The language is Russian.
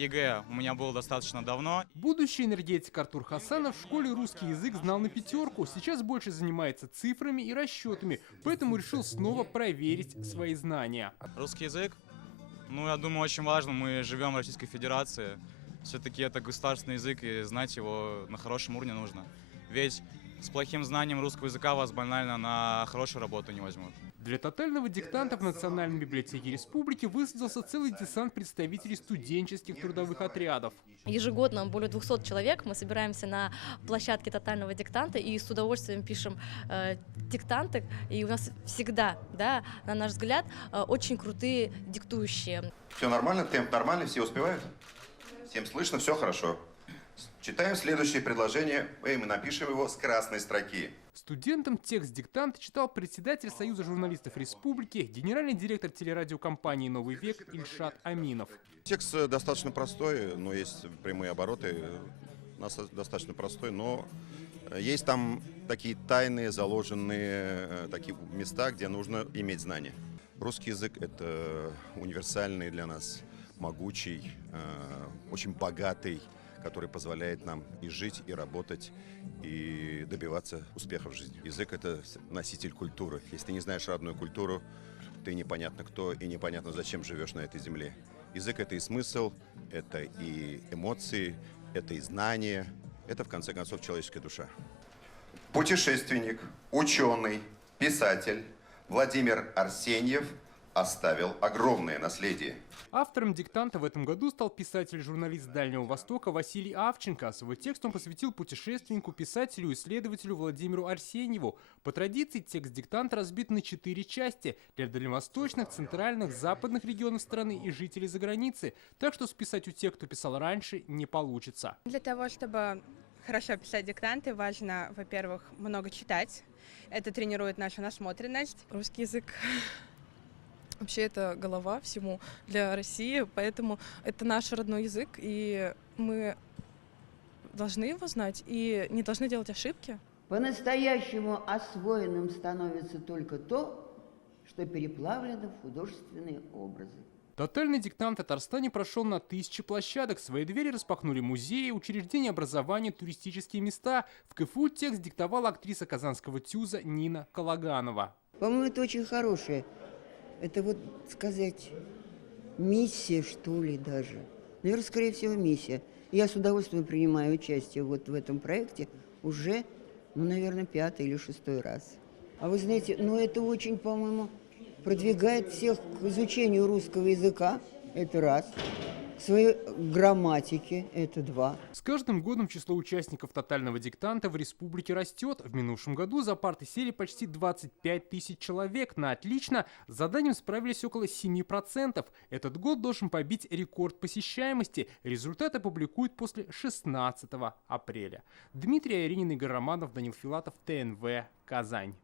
ЕГЭ у меня был достаточно давно. Будущий энергетик Артур Хасанов в школе русский язык знал на пятерку, сейчас больше занимается цифрами и расчетами, поэтому решил снова проверить свои знания. Русский язык, я думаю, очень важно. Мы живем в Российской Федерации. Все-таки это государственный язык, и знать его на хорошем уровне нужно. Ведь с плохим знанием русского языка вас банально на хорошую работу не возьмут. Для тотального диктанта в Национальной библиотеке республики высадился целый десант представителей студенческих трудовых отрядов. Ежегодно более 200 человек мы собираемся на площадке тотального диктанта и с удовольствием пишем диктанты. И у нас всегда, да, на наш взгляд, очень крутые диктующие. Все нормально, темп нормальный, все успевают? Всем слышно, все хорошо. Читаем следующее предложение, и мы напишем его с красной строки. Студентам текст диктанта читал председатель Союза журналистов республики, генеральный директор телерадиокомпании «Новый век» Ильшат Аминов. Текст достаточно простой, но есть прямые обороты, достаточно простой, но есть там такие тайные, заложенные такие места, где нужно иметь знания. Русский язык – это универсальный для нас, могучий, очень богатый, который позволяет нам и жить, и работать, и добиваться успеха в жизни. Язык – это носитель культуры. Если ты не знаешь родную культуру, ты непонятно кто и непонятно зачем живешь на этой земле. Язык – это и смысл, это и эмоции, это и знания, это, в конце концов, человеческая душа. Путешественник, ученый, писатель Владимир Арсеньев оставил огромное наследие. Автором диктанта в этом году стал писатель-журналист Дальнего Востока Василий Авченко. Свой текст он посвятил путешественнику, писателю и исследователю Владимиру Арсеньеву. По традиции текст диктанта разбит на 4 части для дальневосточных, центральных, западных регионов страны и жителей за границей. Так что списать у тех, кто писал раньше, не получится. Для того, чтобы хорошо писать диктанты, важно, во-первых, много читать. Это тренирует нашу насмотренность. Русский язык. Вообще это голова всему для России, поэтому это наш родной язык, и мы должны его знать и не должны делать ошибки. По-настоящему освоенным становится только то, что переплавлено в художественные образы. Тотальный диктант в Татарстане прошел на 1000 площадок. Свои двери распахнули музеи, учреждения образования, туристические места. В КФУ текст диктовала актриса казанского ТЮЗа Нина Калаганова. По-моему, это очень хорошее. Это вот сказать миссия, что ли, даже. Наверное, скорее всего, миссия. Я с удовольствием принимаю участие вот в этом проекте уже, наверное, 5-й или 6-й раз. А вы знаете, это очень, по-моему, продвигает всех к изучению русского языка, это раз, к своей грамматике, это 2. С каждым годом число участников тотального диктанта в республике растет. В минувшем году за парты сели почти 25 тысяч человек. На отлично с заданием справились около 7%. Этот год должен побить рекорд посещаемости. Результаты опубликуют после 16 апреля. Дмитрий Аяринин, Игорь Романов, Данил Филатов, ТНВ, Казань.